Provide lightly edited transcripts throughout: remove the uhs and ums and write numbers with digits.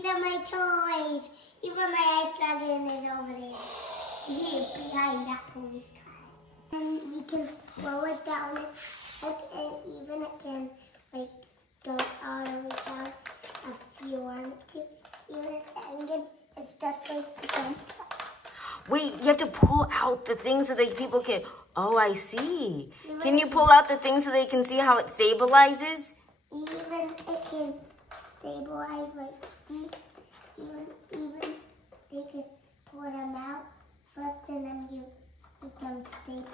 These are my toys. Even my ice dragon is over there. Here, behind that police car. And we can throw it down, and even it can like go all the way down if you want to. Even it's just like the fence. Wait, you have to pull out the things so that people can. Oh, I see. Can you pull out the things so they can see how it stabilizes? Even it can stabilize like these. Even they can pull them out first, and then you make them stabilize.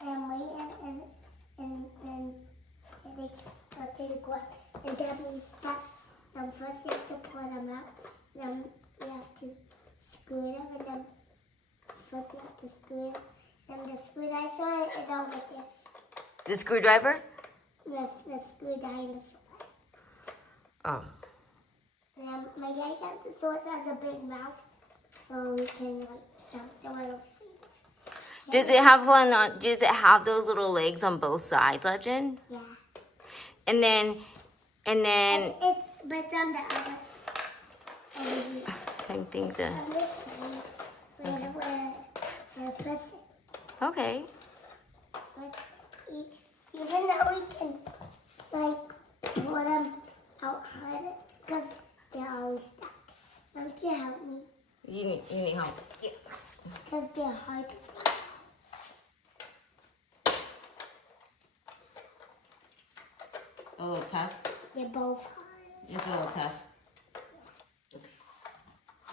And wait, and they go and definitely stop. First you have to pull them out. Then you have to screw them, and then first you have to screw it. Then the screwdriver is over there. The screwdriver? The screwdriver. Oh. And my dinosaur has a big mouth, so we can like jump the little feet. Does it have one on? Does it have those little legs on both sides, Legend? Yeah. And then. But it's on the other. I think the. On this side, where the Okay. Even though we can like pull them out harder, because they're always stuck. Don't you help me? You need help. Yeah. Because they're hard. A little tough. They're both hard. It's a little tough.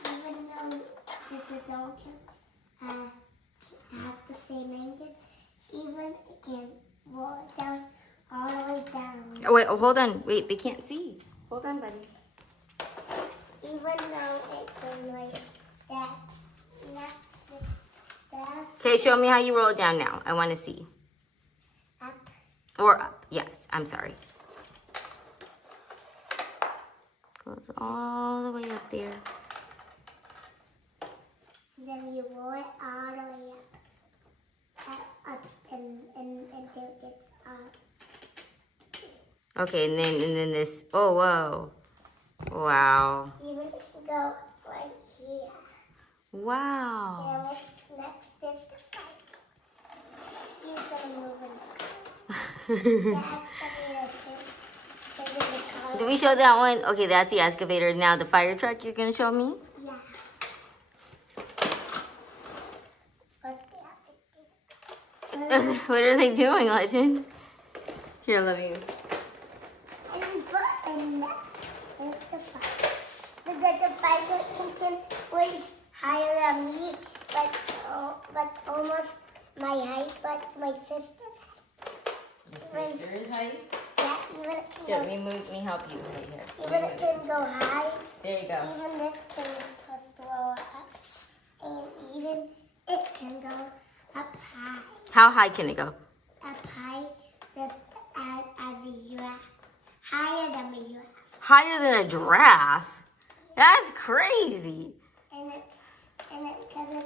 Even though the don't have the same engine, even it can roll down all the way down. Oh wait, hold on. Wait, they can't see. Hold on, buddy. Even though it can like that. Okay, show me how you roll it down now. I want to see. Up. Or up. Yes, I'm sorry. Goes all the way up there. Then you roll it all the way up until it gets up. Okay, and then this. Oh, whoa. Wow. Even if you go right here. Wow. And next is the fight. He's gonna move in. The excavator too. Did we show that one? Okay, that's the excavator. Now the fire truck you're gonna show me? Yeah. What are they doing, Legend? Here, let me. And there's the fight. The fighter was higher than me, but almost my height, but my sister's height. Your sister's height? Yeah, even it can Here, go, let me help you right here. even it can go high. There you go. Even this can throw up, and even it can go up high. How high can it go? Up high, as a giraffe. Higher than a giraffe. Higher than a giraffe? That's crazy. And it's because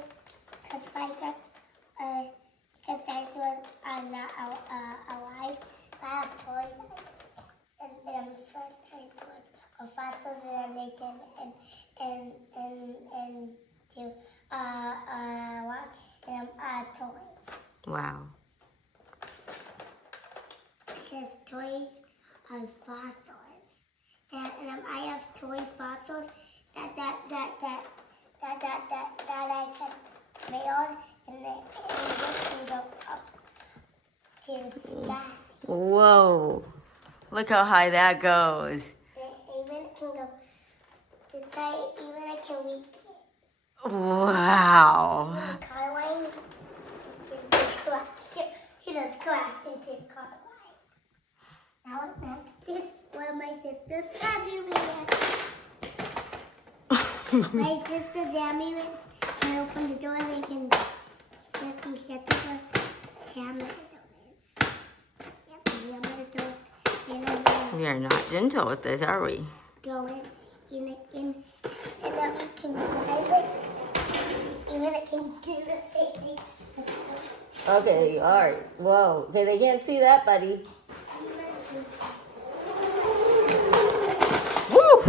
dinosaurs are not alive. I have toys, and first dinosaurs are fossils, and they can to walk, and toys. Wow. Because toys are fossils, and I have toy fossils that I can build, and they can go up to the sky. Whoa. Look how high that goes. And even it can go to the sky, even it can reach it. Wow. The car line he does crash into the car line. Now next is one of my sister's happy wheels. My sister's happy wheels can open the door, they can shut the door, hammer the door, We are not gentle with this, are we? go in, and then we can drive it, and then it can do the same thing. Okay, all right. Whoa. Okay, they can't see that, buddy. Woo!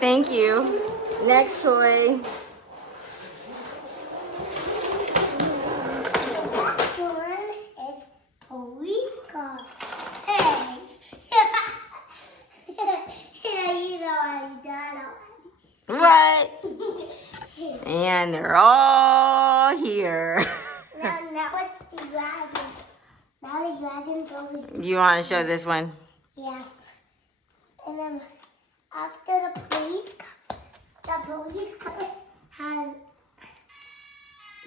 Thank you. Next toy. Next one is police car. Hey. You know I done What? already. And they're all here. Now it's the dragon. Now the dragon's over here. You want to show this one? Yes. And then after the police car has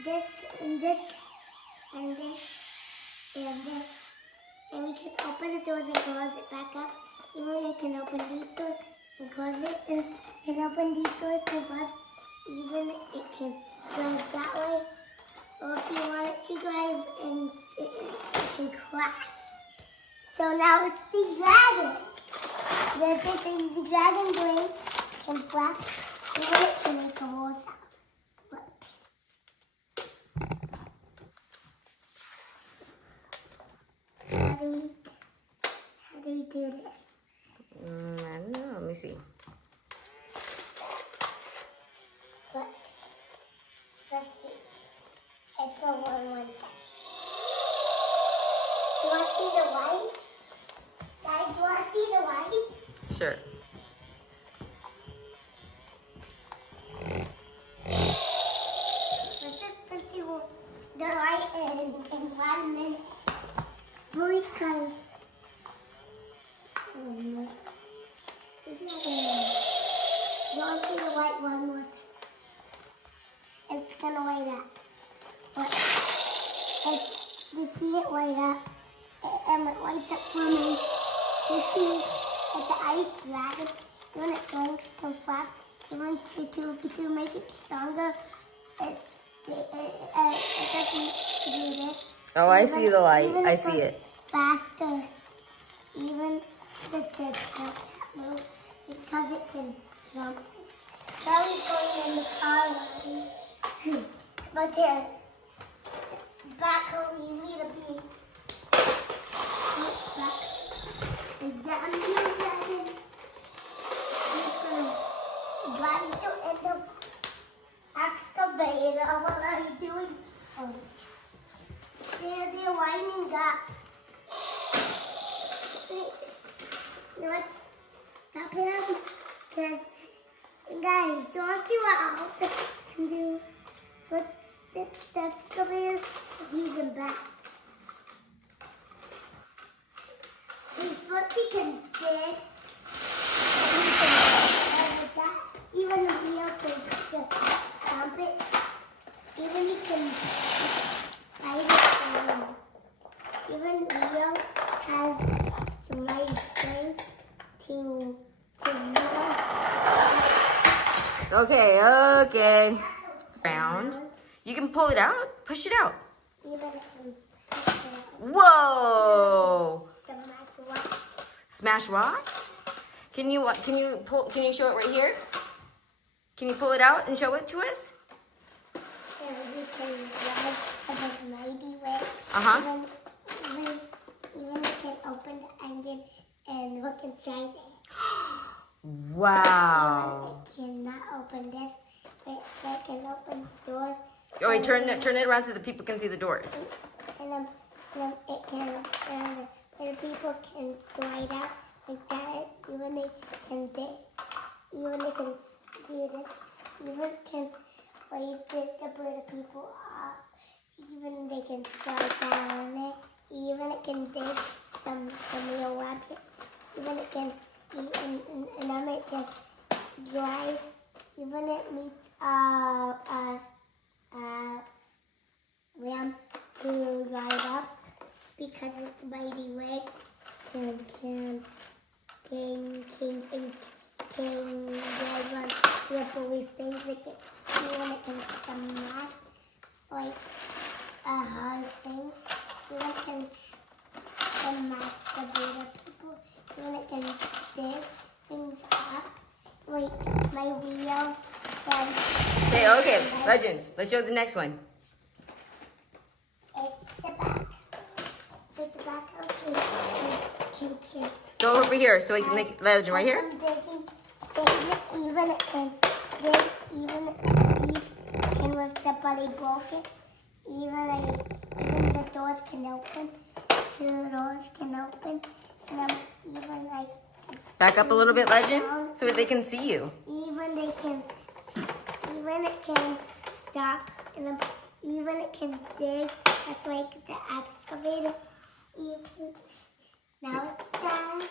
this and this and this and this. And we can open the doors and close it back up. Even we can open these doors and close it. And open these doors and close. Even it can drive that way. Or if you want it to drive and it can crash. So now it's the dragon. The dragon brain can flap. Even it can make a whole sound. Look. How do we do this? I don't know. Let me see. Look. Let's see. Let's go one time. Do you want to see the light? Dad, do you want to see the light? Sure. Let's just go to the light in 1 minute. Police car. It's not there. Do you want to see the light one more time? It's gonna light up. But you see it light up. And it lights up for me. You see that the ice dragon, when it blinks to flap, even to make it stronger, it doesn't do this. Oh, I see the light. I see it. Faster. Even the can't move because it can jump. Now he's going in the car already. But there, back home you need to be. Back. And down here, dragon. He's gonna drive you in the excavator. What are you doing? Oh. They're winding up. Let's stop him. Guys, don't see what else can do. But the excavator, he's in back. His foot he can dig. Like that. Even the wheel can just stomp it. Even he can slide it. Even the wheel has some nice strength to Okay. Round. You can pull it out. Push it out. even Whoa! some nice rocks. Smash rocks? Can you show it right here? Can you pull it out and show it to us? And we can drive a mighty way. Uh-huh. Even we can open the engine and look inside it. Wow. It cannot open this. It can open the door. Oh, wait, turn it around so the people can see the doors. And it can, the people can slide out like that. Even they can dig. Even they can do this. Even can lift it to put the people up. Even they can slide down on it. Even it can dig some real rabbit. Even it can eat and then it can drive. Even it meets ram to ride up because it's mighty leg can drive on slippery things like it. Even it can smash like hard things. Even it can smash the bigger people. Even it can dig things up like my wheel. Okay, Legend. Let's show the next one. It's the back. It's the back of the Go over here so we can make Legend right here. Even it can, even these can with the body broken. Even the doors can open. 2 doors can open. And even like. Back up a little bit, Legend, so that they can see you. Even it can stop. And even it can dig. That's like the excavator. Now it's done.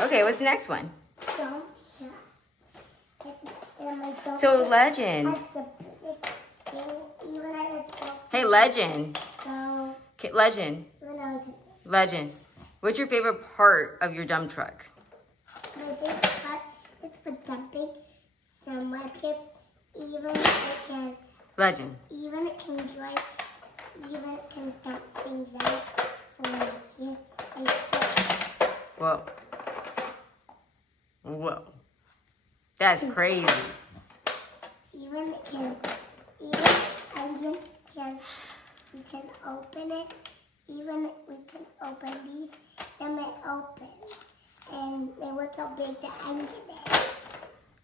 Okay, what's the next one? Don't shut. So, Legend. Hey, Legend. Okay, Legend. Legend. What's your favorite part of your dump truck? My favorite part is for dumping some wet chips. Even it can. Legend. Even it can dry. Even it can dump things out. Whoa. Whoa. That's crazy. Even it can. Engine can. We can open it. Even we can open these. Then they open. And they look how big the engine is.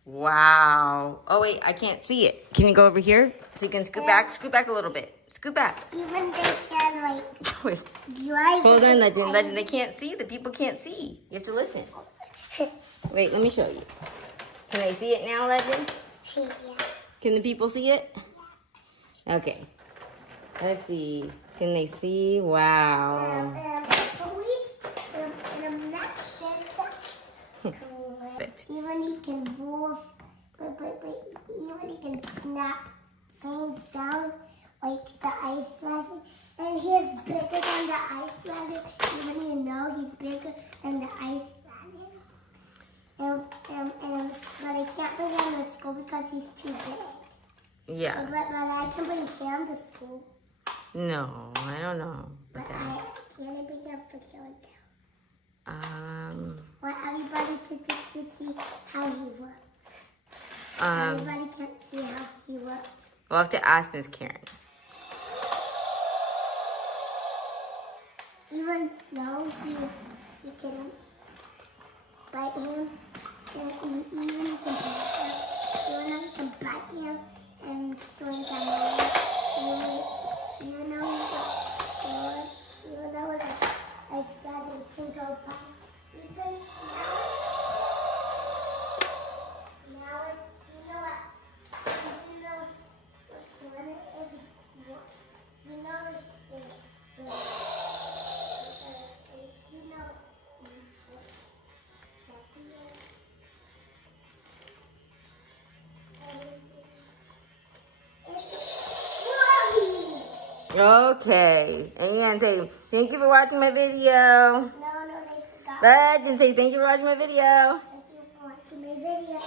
Wow. Oh, wait, I can't see it. Can you go over here? So you can scoot back? Scoot back a little bit. Scoot back. Even they can, like, Wait. drive. Hold on, Legend. Legend, they can't see. The people can't see. You have to listen. Wait, let me show you. Can I see it now, Legend? Yeah. Can the people see it? Okay. Let's see. Can they see? Wow. Even he can move, but even he can snap things down like the ice resin. And he's bigger than the ice resin. Even you know he's bigger than the ice resin. But I can't bring him to school because he's too big. Yeah. But I can bring him to school. No, I don't know. But Okay. I can't bring him for showing down. For everybody to see how he works. Everybody can't see how he works. We'll have to ask Miss Karen. Even though he can bite him, and even he can bite him, even though he can bite him and swing him away, even though he can, even though I started to go by, even now it's, you know what's when it is, you know Okay. And say, thank you for watching my video. No, they forgot. Legend, say thank you for watching my video. Thank you for watching my video.